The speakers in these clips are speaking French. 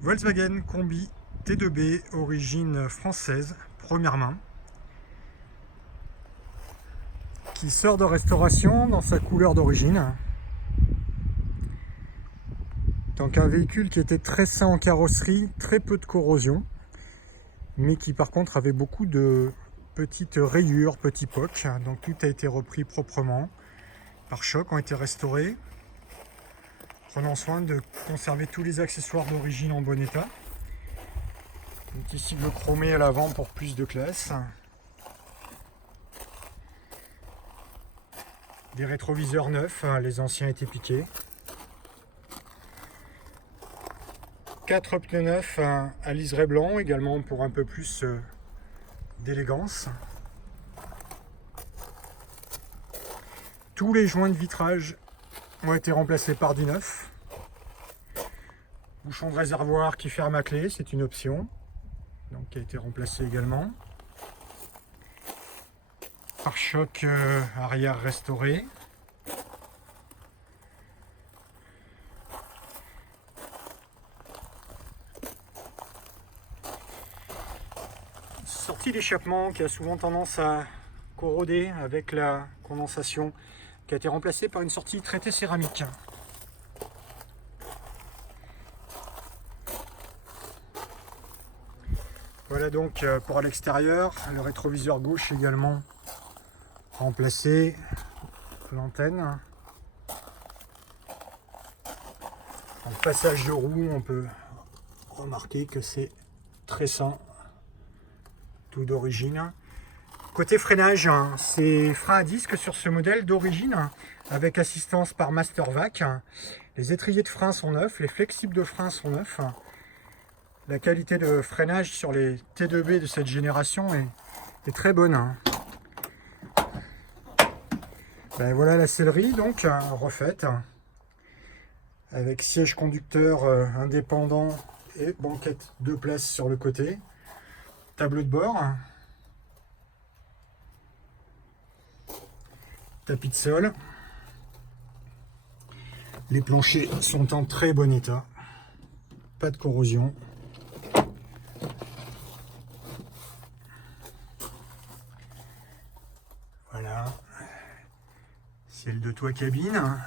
Volkswagen Combi T2B, origine française, première main, qui sort de restauration dans sa couleur d'origine. Donc un véhicule qui était très sain en carrosserie, très peu de corrosion, mais qui par contre avait beaucoup de petites rayures, petits pocs. Donc tout a été repris proprement. Pare-chocs ont été restaurés, prenant soin de conserver tous les accessoires d'origine en bon état. Un petit cible chromé à l'avant pour plus de classe. Des rétroviseurs neufs, les anciens étaient piqués. 4 pneus neufs à liseré blanc également pour un peu plus d'élégance. Tous les joints de vitrage ont été remplacés par du neuf. Bouchon de réservoir qui ferme à clé, c'est une option, donc qui a été remplacé également. Pare-choc arrière restauré. Sortie d'échappement qui a souvent tendance à corroder avec la condensation, qui a été remplacée par une sortie traitée céramique. Voilà donc pour l'extérieur, le rétroviseur gauche également remplacé, l'antenne. En passage de roue, on peut remarquer que c'est très sain, tout d'origine. Côté freinage, c'est frein à disque sur ce modèle d'origine, avec assistance par Master Vac. Les étriers de frein sont neufs, les flexibles de frein sont neufs. La qualité de freinage sur les T2B de cette génération est très bonne. Ben voilà la sellerie donc refaite, avec siège conducteur indépendant et banquette 2 places sur le côté. Tableau de bord. Tapis de sol. Les planchers sont en très bon état. Pas de corrosion. Voilà. Ciel de toit cabine.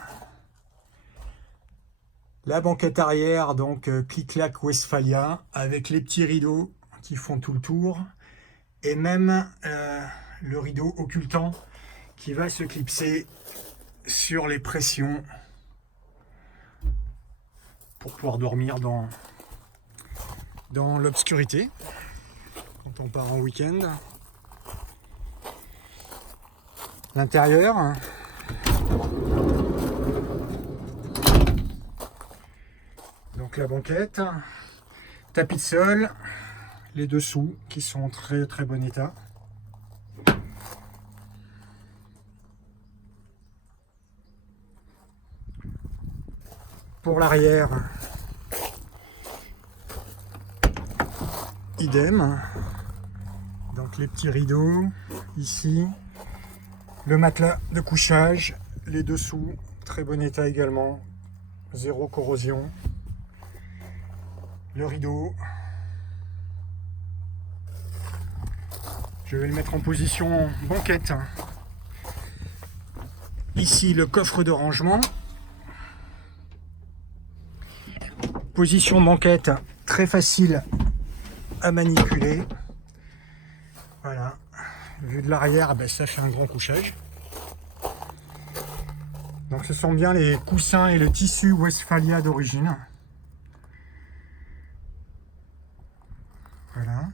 La banquette arrière, donc clic-clac Westphalia, avec les petits rideaux qui font tout le tour. Et même le rideau occultant qui va se clipser sur les pressions pour pouvoir dormir dans l'obscurité quand on part en week-end. L'intérieur, donc la banquette, tapis de sol, les dessous qui sont en très très bon état. Pour l'arrière, idem. Donc les petits rideaux ici, le matelas de couchage, les dessous, très bon état également, zéro corrosion. Le rideau, je vais le mettre en position banquette. Ici le coffre de rangement. Position banquette très facile à manipuler. Voilà. Vue de l'arrière, ben, ça fait un grand couchage. Donc ce sont bien les coussins et le tissu Westphalia d'origine. Voilà.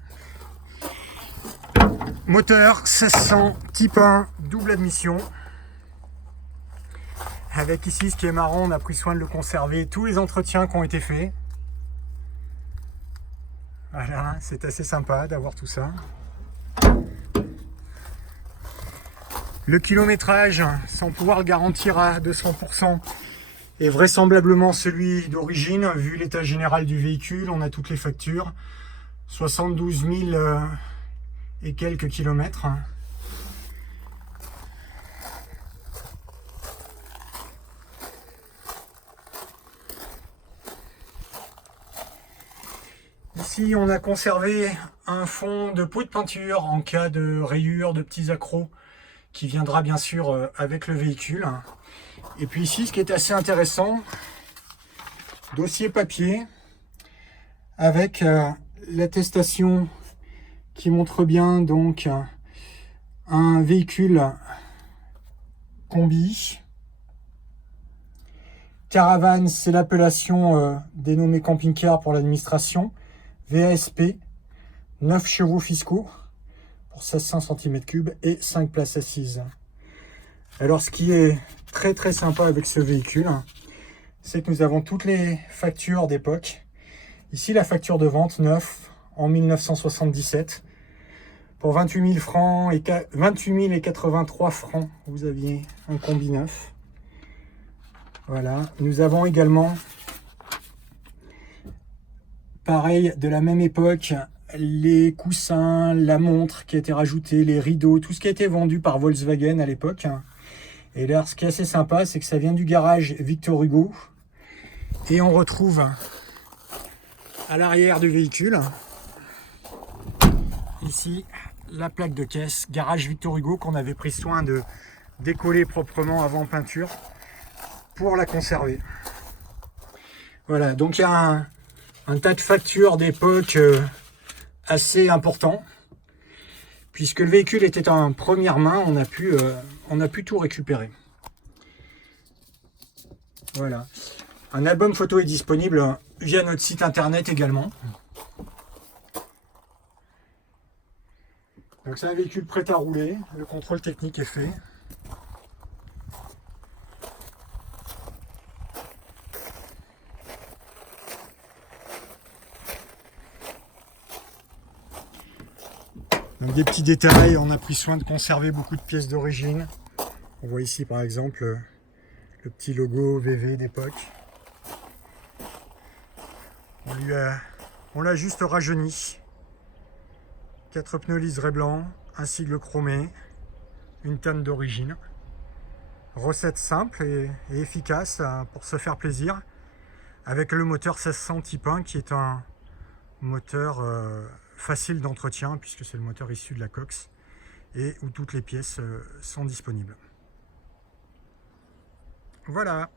Moteur 1600 type 1, double admission. Avec ici, ce qui est marrant, on a pris soin de le conserver, tous les entretiens qui ont été faits. Voilà, c'est assez sympa d'avoir tout ça. Le kilométrage, sans pouvoir le garantir à 200%, est vraisemblablement celui d'origine, vu l'état général du véhicule. On a toutes les factures. 72 000 et quelques kilomètres. Ici, on a conservé un fond de pot de peinture en cas de rayures, de petits accros, qui viendra bien sûr avec le véhicule. Et puis ici, ce qui est assez intéressant, dossier papier avec l'attestation qui montre bien donc un véhicule combi. Caravane, c'est l'appellation dénommée camping-car pour l'administration. VASP, 9 chevaux fiscaux pour 1600 cm3 et 5 places assises. Alors ce qui est très sympa avec ce véhicule, c'est que nous avons toutes les factures d'époque. Ici la facture de vente neuf en 1977 pour 28 000 francs et 28 083 francs. Vous aviez un combi neuf. Voilà, nous avons également, pareil, de la même époque, les coussins, la montre qui a été rajoutée, les rideaux, tout ce qui a été vendu par Volkswagen à l'époque. Et là, ce qui est assez sympa, c'est que ça vient du garage Victor Hugo. Et on retrouve à l'arrière du véhicule, ici, la plaque de caisse, garage Victor Hugo, qu'on avait pris soin de décoller proprement avant peinture pour la conserver. Voilà, donc il y a un tas de factures d'époque assez important. Puisque le véhicule était en première main, on a pu tout récupérer. Voilà. Un album photo est disponible via notre site internet également. Donc c'est un véhicule prêt à rouler, le contrôle technique est fait. Donc des petits détails, on a pris soin de conserver beaucoup de pièces d'origine. On voit ici par exemple le petit logo VV d'époque. On l'a juste rajeuni. 4 pneus liserés blancs, un sigle chromé, une canne d'origine. Recette simple et efficace pour se faire plaisir. Avec le moteur 1600 Type 1 qui est un moteur facile d'entretien puisque c'est le moteur issu de la Cox et où toutes les pièces sont disponibles. Voilà.